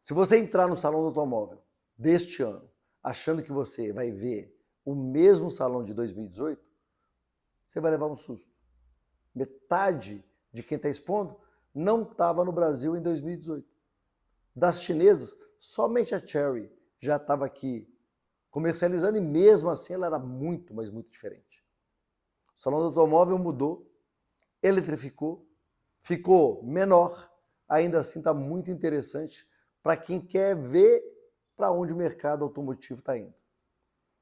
Se você entrar no Salão do Automóvel deste ano, achando que você vai ver o mesmo salão de 2018, você vai levar um susto. Metade de quem está expondo não estava no Brasil em 2018. Das chinesas, somente a Chery já estava aqui comercializando e mesmo assim ela era muito, mas muito diferente. O Salão do Automóvel mudou, eletrificou, ficou menor, ainda assim está muito interessante para quem quer ver para onde o mercado automotivo está indo.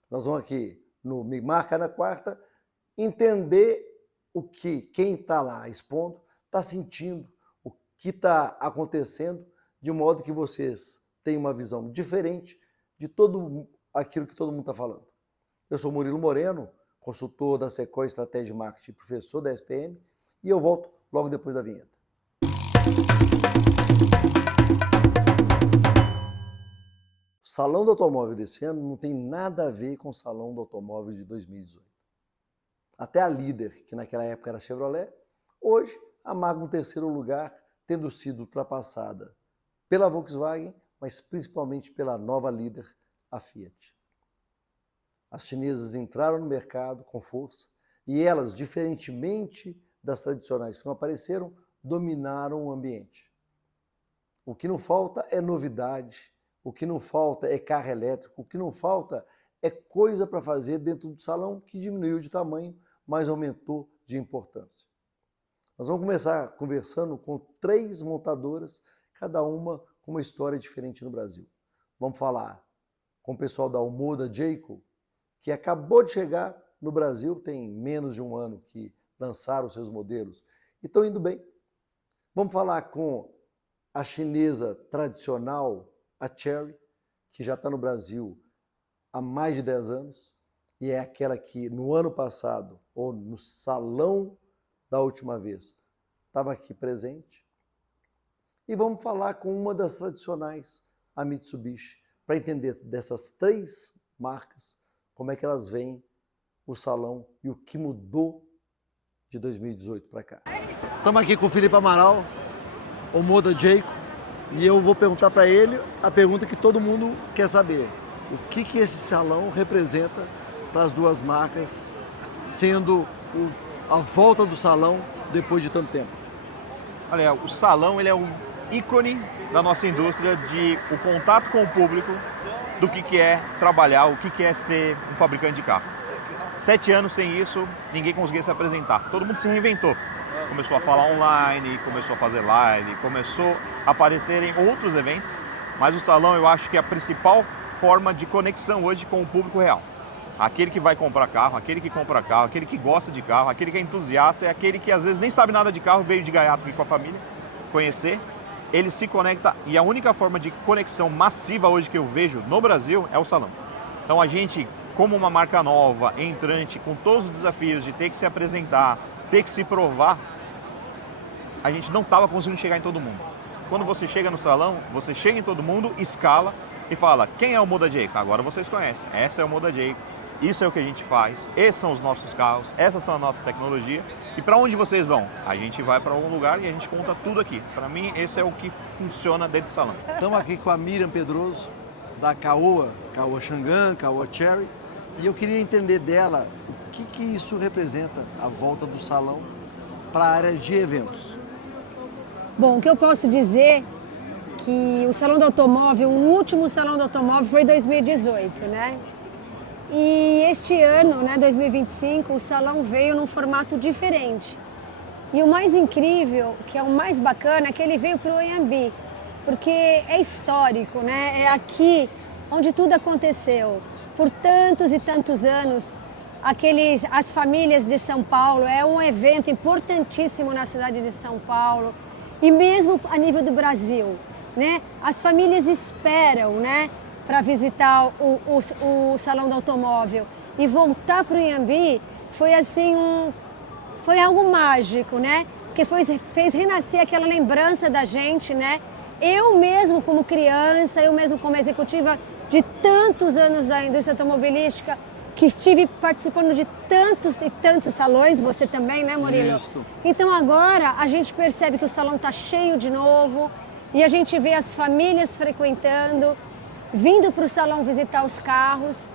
Nós vamos aqui no Me Marca na Quarta entender o que quem está lá expondo está sentindo, o que está acontecendo, de modo que vocês tenham uma visão diferente de tudo aquilo que todo mundo está falando. Eu sou Murilo Moreno, consultor da Sequoia Estratégia de Marketing, professor da SPM, e eu volto logo depois da vinheta. O Salão do Automóvel desse ano não tem nada a ver com o Salão do Automóvel de 2018. Até a líder, que naquela época era Chevrolet, hoje amarga um terceiro lugar, tendo sido ultrapassada pela Volkswagen, mas principalmente pela nova líder, a Fiat. As chinesas entraram no mercado com força e elas, diferentemente das tradicionais que não apareceram, dominaram o ambiente. O que não falta é novidade, o que não falta é carro elétrico, o que não falta é coisa para fazer dentro do salão que diminuiu de tamanho, mas aumentou de importância. Nós vamos começar conversando com 3 montadoras, cada uma com uma história diferente no Brasil. Vamos falar com o pessoal da Omoda Jayco, que acabou de chegar no Brasil, tem menos de um ano que lançaram os seus modelos e estão indo bem. Vamos falar com a chinesa tradicional, a Chery, que já está no Brasil há mais de 10 anos e é aquela que no ano passado, ou no salão da última vez, estava aqui presente. E vamos falar com uma das tradicionais, a Mitsubishi, para entender dessas 3 marcas, como é que elas veem o salão e o que mudou de 2018 para cá. Estamos aqui com o Felipe Amaral, Omoda Jayco, e eu vou perguntar para ele a pergunta que todo mundo quer saber. O que esse salão representa para as 2 marcas, sendo a volta do salão depois de tanto tempo? Olha, o salão ele é um ícone da nossa indústria de o contato com o público, do que é trabalhar, o que é ser um fabricante de carro. 7 anos sem isso, ninguém conseguia se apresentar. Todo mundo se reinventou. Começou a falar online, começou a fazer live, começou a aparecer em outros eventos, mas o salão eu acho que é a principal forma de conexão hoje com o público real. Aquele que vai comprar carro, aquele que compra carro, aquele que gosta de carro, aquele que é entusiasta, é aquele que às vezes nem sabe nada de carro, veio de gaiato aqui com a família, conhecer, ele se conecta e a única forma de conexão massiva hoje que eu vejo no Brasil é o salão. Então a gente, como uma marca nova, entrante, com todos os desafios de ter que se apresentar, ter que se provar, a gente não estava conseguindo chegar em todo mundo. Quando você chega no salão, você chega em todo mundo, escala e fala, quem é o Omoda Jayco? Agora vocês conhecem, essa é o Omoda Jayco, isso é o que a gente faz, esses são os nossos carros, essas são a nossa tecnologia. E para onde vocês vão? A gente vai para algum lugar e a gente conta tudo aqui. Para mim, esse é o que funciona dentro do salão. Estamos aqui com a Miriam Pedroso, da Caoa Shangan, Caoa Chery, e eu queria entender dela o que isso representa, a volta do salão para a área de eventos. Bom, o que eu posso dizer que o Salão do Automóvel, o último Salão do Automóvel foi 2018, né? E este ano, né, 2025, o salão veio num formato diferente. E o mais incrível, que é o mais bacana, é que ele veio para o Anhembi, porque é histórico, né? É aqui onde tudo aconteceu. Por tantos e tantos anos, as famílias de São Paulo, é um evento importantíssimo na cidade de São Paulo, e mesmo a nível do Brasil, né? As famílias esperam, né, para visitar o Salão do Automóvel, e voltar para o Anhembi foi assim, foi algo mágico, né? Porque fez renascer aquela lembrança da gente, né? Eu mesmo como criança, eu mesmo como executiva de tantos anos da indústria automobilística, que estive participando de tantos e tantos salões, você também, né, Murilo? Isso. Então agora a gente percebe que o salão está cheio de novo, e a gente vê as famílias frequentando, vindo para o salão visitar os carros.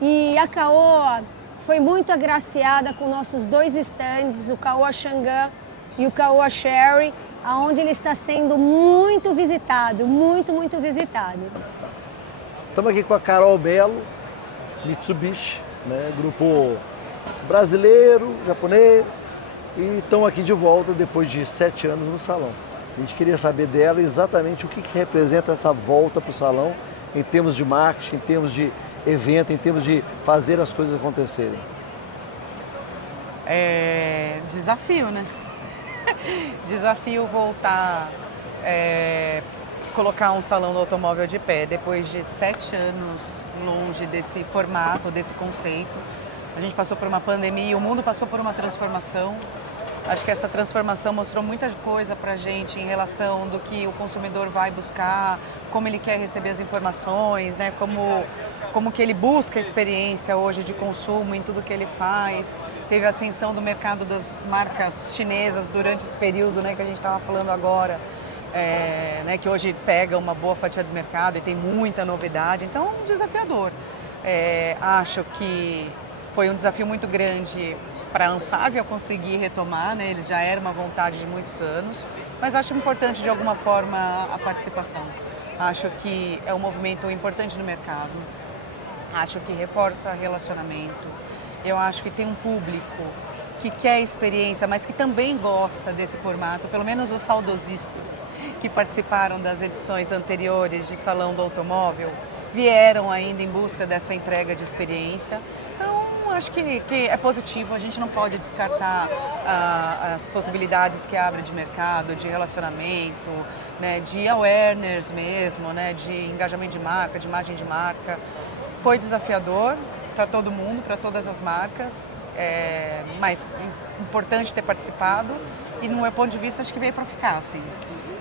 E a Caoa foi muito agraciada com nossos 2 stands, o Caoa Chang'an e o Caoa Chery, onde ele está sendo muito visitado, muito visitado. Estamos aqui com a Carol Belo, Mitsubishi, né? Grupo brasileiro, japonês, e estão aqui de volta depois de 7 anos no salão. A gente queria saber dela exatamente o que representa essa volta para o salão em termos de marketing, em termos de evento, em termos de fazer as coisas acontecerem. Desafio, né? Desafio voltar, colocar um salão do automóvel de pé depois de 7 anos longe desse formato, desse conceito. A gente passou por uma pandemia, o mundo passou por uma transformação. Acho que essa transformação mostrou muita coisa para a gente em relação do que o consumidor vai buscar, como ele quer receber as informações, né? Como que ele busca a experiência hoje de consumo em tudo que ele faz. Teve a ascensão do mercado das marcas chinesas durante esse período, né, que a gente estava falando agora, né, que hoje pega uma boa fatia do mercado e tem muita novidade. Então, desafiador. Acho que foi um desafio muito grande para a Anfávia conseguir retomar, né? Eles já era uma vontade de muitos anos, mas acho importante de alguma forma a participação. Acho que é um movimento importante no mercado, acho que reforça relacionamento, eu acho que tem um público que quer experiência, mas que também gosta desse formato, pelo menos os saudosistas que participaram das edições anteriores de Salão do Automóvel vieram ainda em busca dessa entrega de experiência. Então, acho que é positivo, a gente não pode descartar as possibilidades que abre de mercado, de relacionamento, né, de awareness mesmo, né, de engajamento de marca, de imagem de marca. Foi desafiador para todo mundo, para todas as marcas, mas importante ter participado e, no meu ponto de vista, acho que veio para ficar, assim.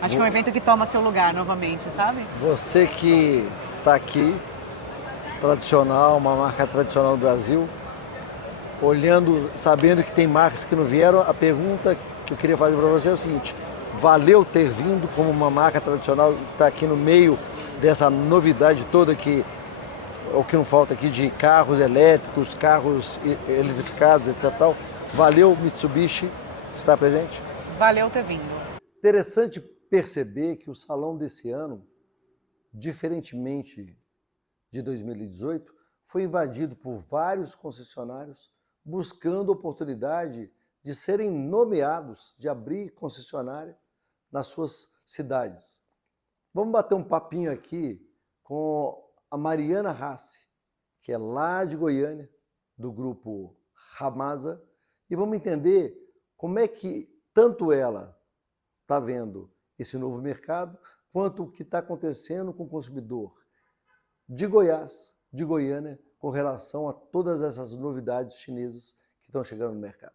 Acho que é um evento que toma seu lugar novamente, sabe? Você que está aqui, tradicional, uma marca tradicional do Brasil, olhando, sabendo que tem marcas que não vieram, a pergunta que eu queria fazer para você é o seguinte: valeu ter vindo como uma marca tradicional, estar aqui no meio dessa novidade toda que o que não falta aqui de carros elétricos, carros eletrificados, etc. Tal. Valeu, Mitsubishi, estar presente? Valeu ter vindo. Interessante perceber que o salão desse ano, diferentemente de 2018, foi invadido por vários concessionários buscando oportunidade de serem nomeados, de abrir concessionária nas suas cidades. Vamos bater um papinho aqui com a Mariana Hassi, que é lá de Goiânia, do grupo Hamasa, e vamos entender como é que tanto ela está vendo esse novo mercado, quanto o que está acontecendo com o consumidor de Goiás, de Goiânia, com relação a todas essas novidades chinesas que estão chegando no mercado.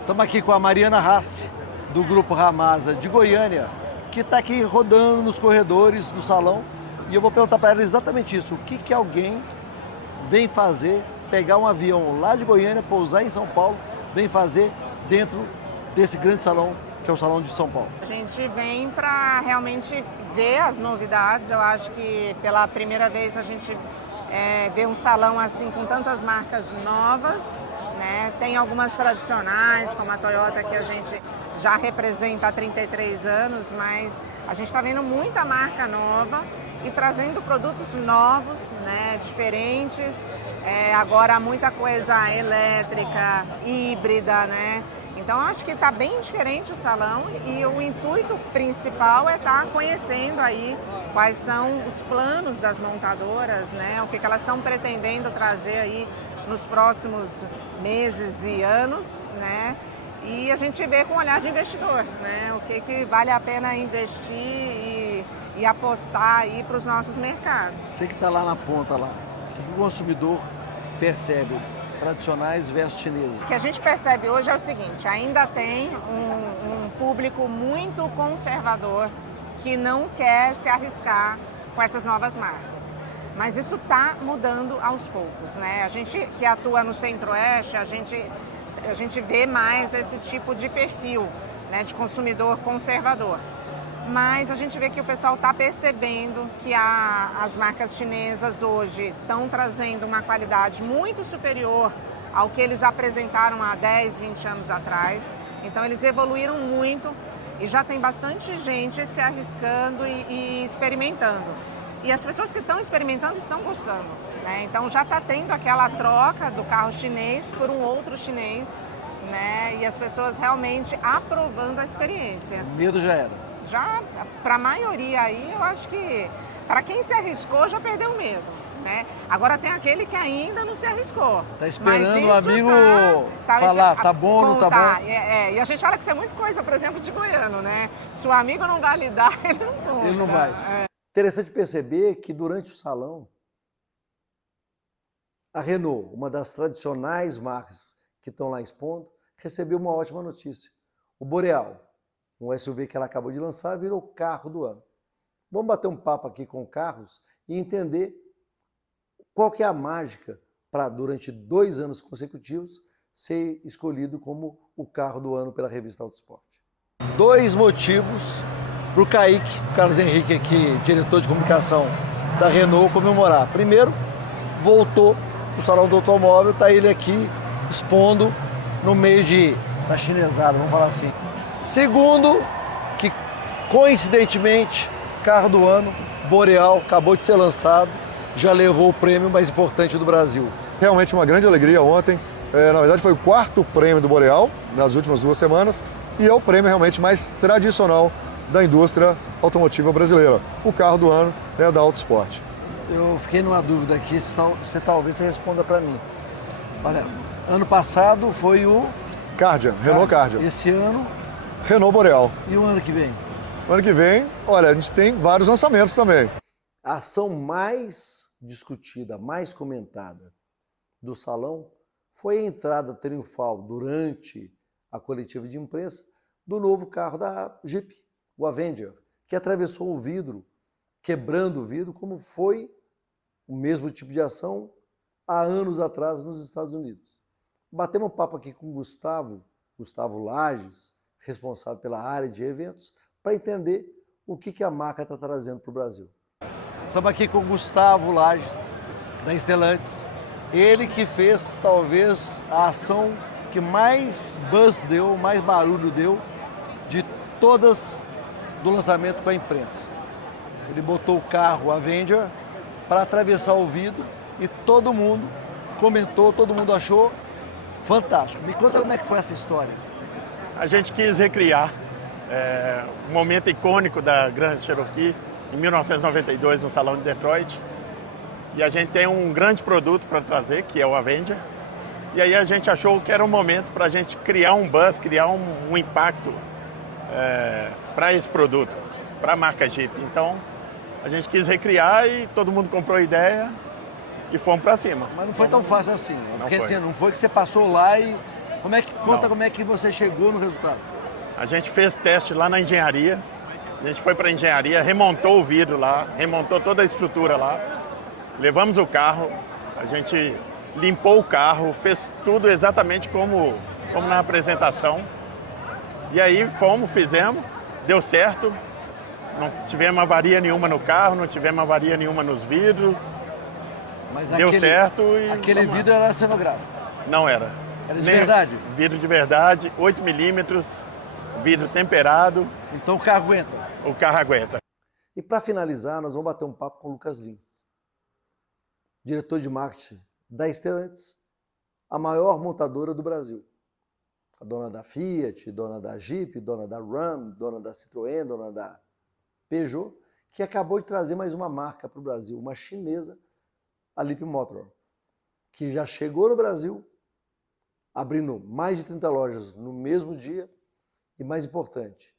Estamos aqui com a Mariana Hassi, do grupo Hamasa de Goiânia, que está aqui rodando nos corredores do salão, e eu vou perguntar para ela exatamente isso: o que alguém vem fazer, pegar um avião lá de Goiânia, pousar em São Paulo, vem fazer dentro desse grande salão, que é o Salão de São Paulo? A gente vem para realmente ver as novidades. Eu acho que pela primeira vez a gente vê um salão assim com tantas marcas novas, né? Tem algumas tradicionais, como a Toyota, que a gente já representa há 33 anos, mas a gente está vendo muita marca nova e trazendo produtos novos, né, diferentes. Agora há muita coisa elétrica, híbrida, né? Então acho que está bem diferente o salão e o intuito principal é estar conhecendo aí quais são os planos das montadoras, né? O que elas estão pretendendo trazer aí nos próximos meses e anos, né? E a gente vê com um olhar de investidor, né? O que vale a pena investir e apostar aí para os nossos mercados. Você que está lá na ponta lá, o que o consumidor percebe? Tradicionais versus chineses. O que a gente percebe hoje é o seguinte: ainda tem um público muito conservador que não quer se arriscar com essas novas marcas. Mas isso está mudando aos poucos, né? A gente que atua no Centro-Oeste, a gente vê mais esse tipo de perfil, né, de consumidor conservador. mas a gente vê que o pessoal está percebendo que as marcas chinesas hoje estão trazendo uma qualidade muito superior ao que eles apresentaram há 10, 20 anos atrás. Então eles evoluíram muito e já tem bastante gente se arriscando e experimentando. E as pessoas que estão experimentando estão gostando, né? Então já está tendo aquela troca do carro chinês por um outro chinês, né? E as pessoas realmente aprovando a experiência. O medo já era. Já, para a maioria aí, eu acho que para quem se arriscou já perdeu o medo, né? Agora tem aquele que ainda não se arriscou. Tá esperando mas o amigo falar, tá bom, não tá bom? E a gente fala que isso é muito coisa, por exemplo, de goiano, né? Se o amigo não validar, ele não conta. Ele não vai. Interessante perceber que durante o salão, a Renault, uma das tradicionais marcas que estão lá expondo, recebeu uma ótima notícia. O Boreal, um SUV que ela acabou de lançar, virou carro do ano. Vamos bater um papo aqui com carros e entender qual que é a mágica para, durante 2 anos consecutivos, ser escolhido como o carro do ano pela revista Autosport. 2 motivos para o Kaique, Carlos Henrique aqui, diretor de comunicação da Renault, comemorar. Primeiro, voltou o Salão do Automóvel, está ele aqui expondo no meio da chinesada, vamos falar assim. Segundo, que coincidentemente, carro do ano, Boreal, acabou de ser lançado, já levou o prêmio mais importante do Brasil. Realmente uma grande alegria ontem. Na verdade foi o 4º prêmio do Boreal nas últimas 2 semanas e é o prêmio realmente mais tradicional da indústria automotiva brasileira. O carro do ano é da Autosport. Eu fiquei numa dúvida aqui, você talvez responda para mim. Olha, ano passado foi o Kardian, Renault Kardian. Esse ano? Renault Boreal. E o ano que vem? O ano que vem, olha, a gente tem vários lançamentos também. A ação mais discutida, mais comentada do salão foi a entrada triunfal durante a coletiva de imprensa do novo carro da Jeep, o Avenger, que atravessou o vidro, quebrando o vidro, como foi o mesmo tipo de ação há anos atrás nos Estados Unidos. Batemos um papo aqui com o Gustavo Lages, responsável pela área de eventos, para entender o que a marca está trazendo para o Brasil. Estamos aqui com o Gustavo Lages, da Stellantis. Ele que fez, talvez, a ação que mais buzz deu, mais barulho deu, de todas do lançamento para a imprensa. Ele botou o carro Avenger para atravessar o vidro e todo mundo comentou, todo mundo achou fantástico. Me conta como é que foi essa história. A gente quis recriar um momento icônico da Grand Cherokee em 1992 no Salão de Detroit. E a gente tem um grande produto para trazer, que é o Avenger. E aí a gente achou que era um momento para a gente criar um buzz, criar um impacto para esse produto, para a marca Jeep. Então a gente quis recriar e todo mundo comprou a ideia e fomos para cima. Mas não foi tão fácil assim, porque foi. Assim, não foi que você passou lá e... Como é que você chegou no resultado? A gente fez teste lá na engenharia, a gente foi para a engenharia, remontou o vidro lá, remontou toda a estrutura lá, levamos o carro, a gente limpou o carro, fez tudo exatamente como na apresentação. E aí fizemos, deu certo, não tivemos avaria nenhuma no carro, não tivemos avaria nenhuma nos vidros, Mas deu certo e... Aquele vidro era cenográfico? Não era. Era de verdade? Vidro de verdade, 8 milímetros, vidro temperado. Então o carro aguenta? O carro aguenta. E para finalizar, nós vamos bater um papo com o Lucas Lins, diretor de marketing da Stellantis, a maior montadora do Brasil. A dona da Fiat, dona da Jeep, dona da Ram, dona da Citroën, dona da Peugeot, que acabou de trazer mais uma marca para o Brasil, uma chinesa, a Leapmotor, que já chegou no Brasil, abrindo mais de 30 lojas no mesmo dia e, mais importante,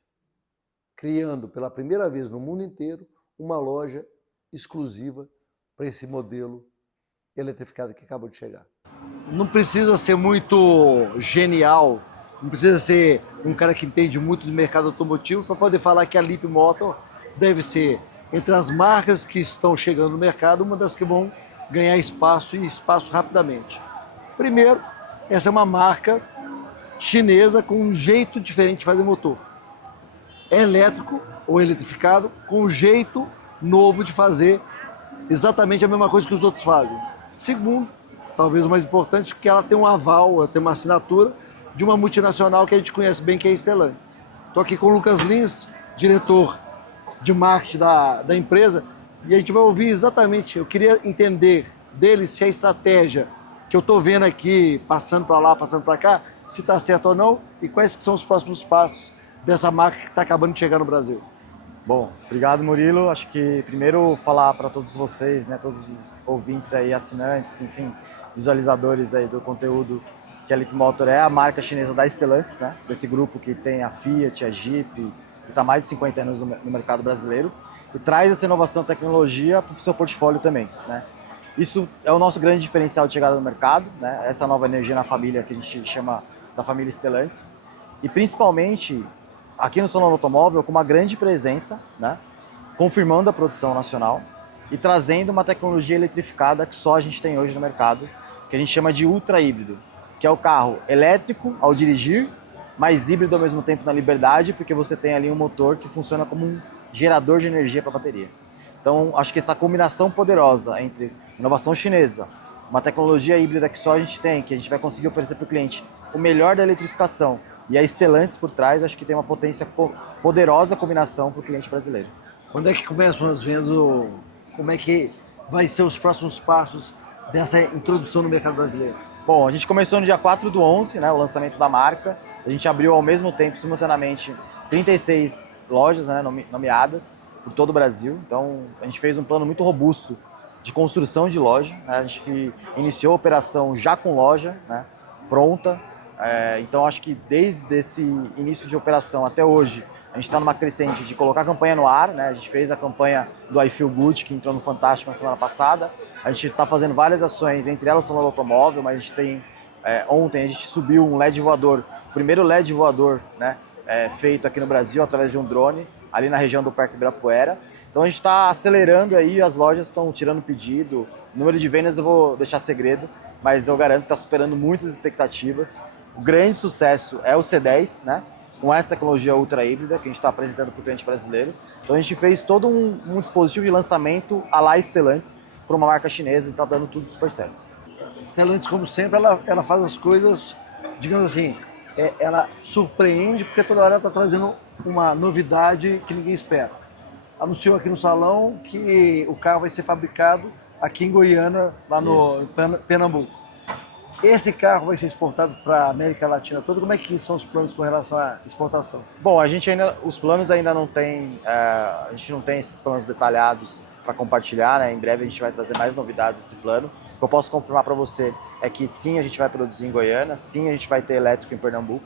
criando pela primeira vez no mundo inteiro uma loja exclusiva para esse modelo eletrificado que acabou de chegar. Não precisa ser muito genial, não precisa ser um cara que entende muito do mercado automotivo para poder falar que a Leapmotor deve ser, entre as marcas que estão chegando no mercado, uma das que vão ganhar espaço e espaço rapidamente. Primeiro, essa é uma marca chinesa com um jeito diferente de fazer motor. É elétrico, ou eletrificado com um jeito novo de fazer exatamente a mesma coisa que os outros fazem. Segundo, talvez o mais importante, que ela tem um aval, ela tem uma assinatura de uma multinacional que a gente conhece bem, que é a Stellantis. Estou aqui com o Lucas Lins, diretor de marketing da empresa, e a gente vai ouvir exatamente, eu queria entender dele se a estratégia que eu estou vendo aqui, passando para lá, passando para cá, se está certo ou não, e quais que são os próximos passos dessa marca que está acabando de chegar no Brasil. Bom, obrigado, Murilo. Acho que primeiro falar para todos vocês, né, todos os ouvintes aí, assinantes, enfim, visualizadores aí do conteúdo, que a Leapmotor é a marca chinesa da Stellantis, né, desse grupo que tem a Fiat, a Jeep, que está há mais de 50 anos no mercado brasileiro, e traz essa inovação e tecnologia para o seu portfólio também, né. Isso é o nosso grande diferencial de chegada no mercado, né, essa nova energia na família que a gente chama da família Stellantis, e principalmente aqui no Salão do Automóvel com uma grande presença, né, confirmando a produção nacional e trazendo uma tecnologia eletrificada que só a gente tem hoje no mercado, que a gente chama de ultra híbrido, que é o carro elétrico ao dirigir, mas híbrido ao mesmo tempo na liberdade, porque você tem ali um motor que funciona como um gerador de energia para a bateria. Então, acho que essa combinação poderosa entre inovação chinesa, uma tecnologia híbrida que só a gente tem, que a gente vai conseguir oferecer para o cliente o melhor da eletrificação e a Stellantis por trás, acho que tem uma potência poderosa combinação para o cliente brasileiro. Quando é que começam as vendas? Como é que vai ser os próximos passos dessa introdução no mercado brasileiro? Bom, a gente começou no dia 4/11, né, o lançamento da marca. A gente abriu ao mesmo tempo, simultaneamente, 36 lojas, né, nomeadas por todo o Brasil. Então, a gente fez um plano muito robusto de construção de loja, né? A gente iniciou a operação já com loja, né, pronta. Então, acho que desde esse início de operação até hoje, a gente está numa crescente de colocar a campanha no ar, né? A gente fez a campanha do I Feel Good, que entrou no Fantástico na semana passada. A gente está fazendo várias ações, entre elas o Salão do Automóvel, mas a gente tem... ontem a gente subiu um LED voador, o primeiro LED voador, né, feito aqui no Brasil através de um drone, ali na região do Parque Ibirapuera. Então a gente está acelerando aí, as lojas estão tirando pedido. O número de vendas eu vou deixar segredo, mas eu garanto que está superando muitas expectativas. O grande sucesso é o C10, né, com essa tecnologia ultra híbrida que a gente está apresentando para o cliente brasileiro. Então a gente fez todo um dispositivo de lançamento à la Stellantis para uma marca chinesa e está dando tudo super certo. Stellantis, como sempre, ela faz as coisas, digamos assim, ela surpreende porque toda hora ela está trazendo uma novidade que ninguém espera. Anunciou aqui no salão que o carro vai ser fabricado aqui em Goiânia, lá no Pernambuco. Esse carro vai ser exportado para a América Latina toda. Como é que são os planos com relação à exportação? Bom, os planos ainda não tem, a gente não tem esses planos detalhados para compartilhar, né? Em breve a gente vai trazer mais novidades desse plano. O que eu posso confirmar para você é que sim, a gente vai produzir em Goiânia, sim, a gente vai ter elétrico em Pernambuco,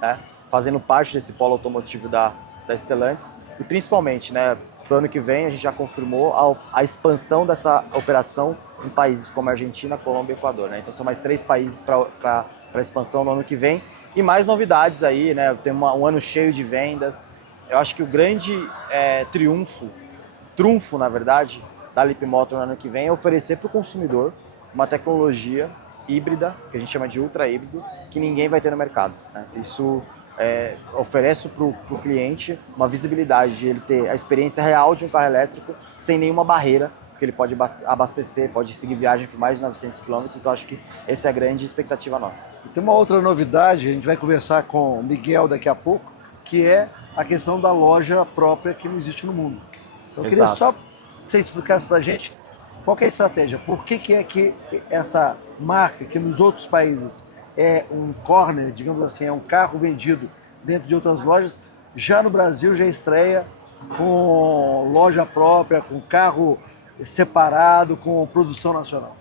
né? Fazendo parte desse polo automotivo da Stellantis e principalmente, né, para o ano que vem a gente já confirmou a expansão dessa operação em países como Argentina, Colômbia e Equador, né? Então são mais 3 países para a expansão no ano que vem e mais novidades aí, né? Tem um ano cheio de vendas. Eu acho que o grande trunfo, na verdade, da Leapmotor no ano que vem é oferecer para o consumidor uma tecnologia híbrida, que a gente chama de ultra híbrido, que ninguém vai ter no mercado, né? Isso oferece para o cliente uma visibilidade de ele ter a experiência real de um carro elétrico sem nenhuma barreira, porque ele pode abastecer, pode seguir viagem por mais de 900 km, então acho que essa é a grande expectativa nossa. E tem uma outra novidade, a gente vai conversar com o Miguel daqui a pouco, que é a questão da loja própria que não existe no mundo. Então eu queria só que você explicasse para a gente qual que é a estratégia, por que é que essa marca que nos outros países é um corner, digamos assim, é um carro vendido dentro de outras lojas, já no Brasil já estreia com loja própria, com carro separado, com produção nacional?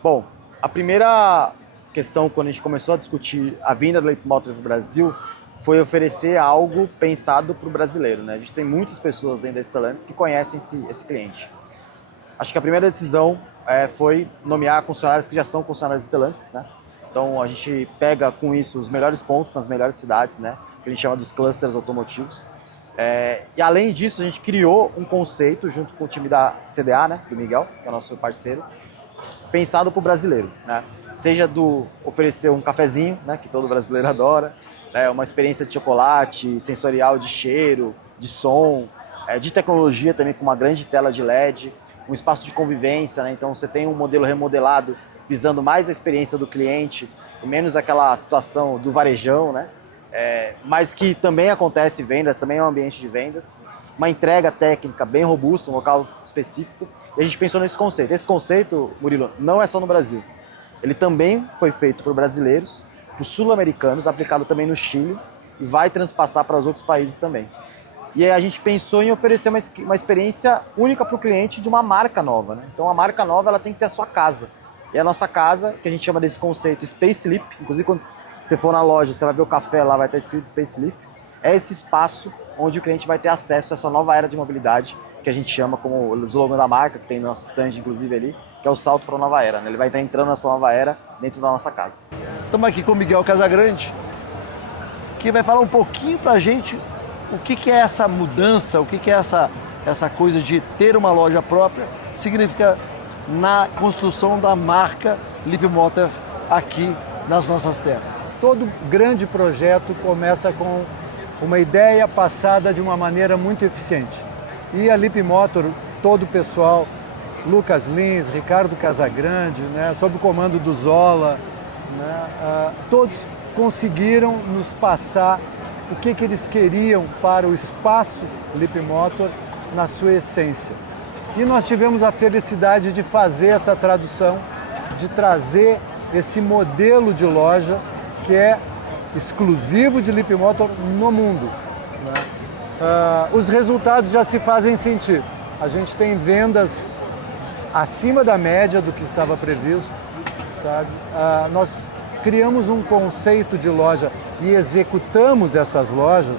Bom, a primeira questão quando a gente começou a discutir a vinda do Leapmotor para o Brasil foi oferecer algo pensado para o brasileiro, né? A gente tem muitas pessoas dentro da Stellantis que conhecem esse cliente. Acho que a primeira decisão foi nomear funcionários que já são funcionários Stellantis, né? Então a gente pega com isso os melhores pontos nas melhores cidades, né? Que a gente chama dos clusters automotivos. E além disso, a gente criou um conceito junto com o time da CDA, né? Do Miguel, que é o nosso parceiro, pensado para o brasileiro, né? Seja do oferecer um cafezinho, né? Que todo brasileiro adora, né? Uma experiência de chocolate, sensorial de cheiro, de som, de tecnologia também, com uma grande tela de LED, um espaço de convivência, né? Então você tem um modelo remodelado visando mais a experiência do cliente e menos aquela situação do varejão, né? Mas que também acontece vendas, também é um ambiente de vendas, uma entrega técnica bem robusta, um local específico, e a gente pensou nesse conceito. Esse conceito, Murilo, não é só no Brasil. Ele também foi feito por brasileiros, por sul-americanos, aplicado também no Chile, e vai transpassar para os outros países também. E aí a gente pensou em oferecer uma experiência única para o cliente de uma marca nova, né? Então a marca nova ela tem que ter a sua casa. E a nossa casa, que a gente chama desse conceito Space Leap, inclusive quando você for na loja, você vai ver o café lá, vai estar escrito Space Leap, é esse espaço onde o cliente vai ter acesso a essa nova era de mobilidade, que a gente chama como o slogan da marca, que tem no nosso stand inclusive ali, que é o salto para a nova era, né? Ele vai estar entrando nessa nova era dentro da nossa casa. Estamos aqui com o Miguel Casagrande, que vai falar um pouquinho para a gente o que é essa mudança, o que é essa coisa de ter uma loja própria, significa na construção da marca Leapmotor aqui nas nossas terras. Todo grande projeto começa com uma ideia passada de uma maneira muito eficiente. E a Leapmotor, todo o pessoal, Lucas Lins, Ricardo Casagrande, né, sob o comando do Zola, né, todos conseguiram nos passar o que eles queriam para o espaço Leapmotor na sua essência. E nós tivemos a felicidade de fazer essa tradução, de trazer esse modelo de loja que é exclusivo de Leapmotor no mundo, né? Os resultados já se fazem sentir. A gente tem vendas acima da média do que estava previsto, sabe? Nós criamos um conceito de loja e executamos essas lojas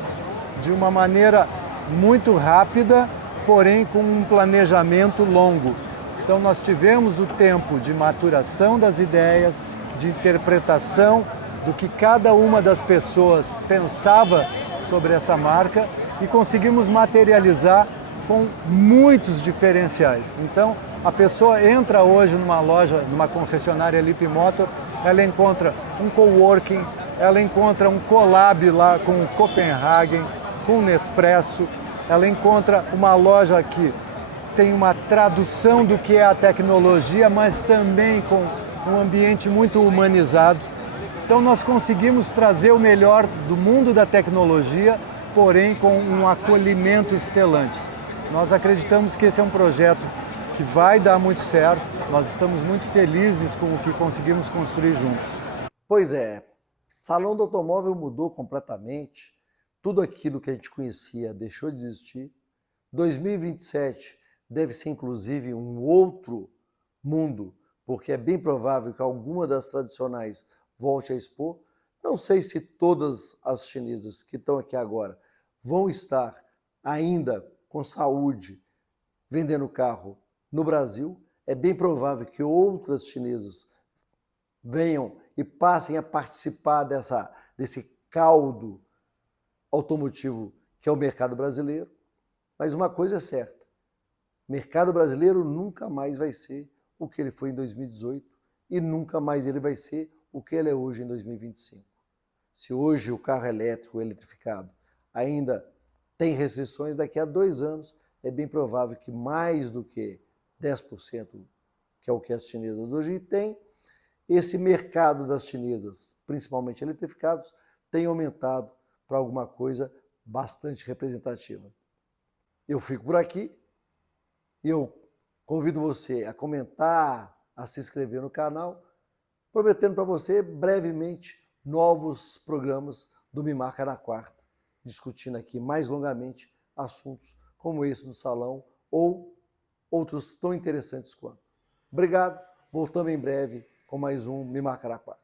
de uma maneira muito rápida, porém com um planejamento longo. Então nós tivemos o tempo de maturação das ideias, de interpretação do que cada uma das pessoas pensava sobre essa marca e conseguimos materializar com muitos diferenciais. Então a pessoa entra hoje numa loja, numa concessionária Leapmotor, ela encontra um coworking, ela encontra um collab lá com o Copenhagen, com o Nespresso, ela encontra uma loja que tem uma tradução do que é a tecnologia, mas também com um ambiente muito humanizado. Então nós conseguimos trazer o melhor do mundo da tecnologia, porém com um acolhimento estelante. Nós acreditamos que esse é um projeto que vai dar muito certo, nós estamos muito felizes com o que conseguimos construir juntos. Pois é, salão do automóvel mudou completamente, tudo aquilo que a gente conhecia deixou de existir. 2027 deve ser inclusive um outro mundo, porque é bem provável que alguma das tradicionais volte a expor. Não sei se todas as chinesas que estão aqui agora vão estar ainda com saúde vendendo carro no Brasil. É bem provável que outras chinesas venham e passem a participar desse caldo automotivo que é o mercado brasileiro. Mas uma coisa é certa, o mercado brasileiro nunca mais vai ser o que ele foi em 2018 e nunca mais ele vai ser o que ele é hoje em 2025. Se hoje o carro elétrico, eletrificado, ainda tem restrições, daqui a 2 anos é bem provável que mais do que 10%, que é o que as chinesas hoje têm, esse mercado das chinesas, principalmente eletrificados, tem aumentado para alguma coisa bastante representativa. Eu fico por aqui e eu convido você a comentar, a se inscrever no canal, prometendo para você brevemente novos programas do Me Marca na Quarta, discutindo aqui mais longamente assuntos como esse do salão ou outros tão interessantes quanto. Obrigado, voltamos em breve com mais um Me Marca na Quarta.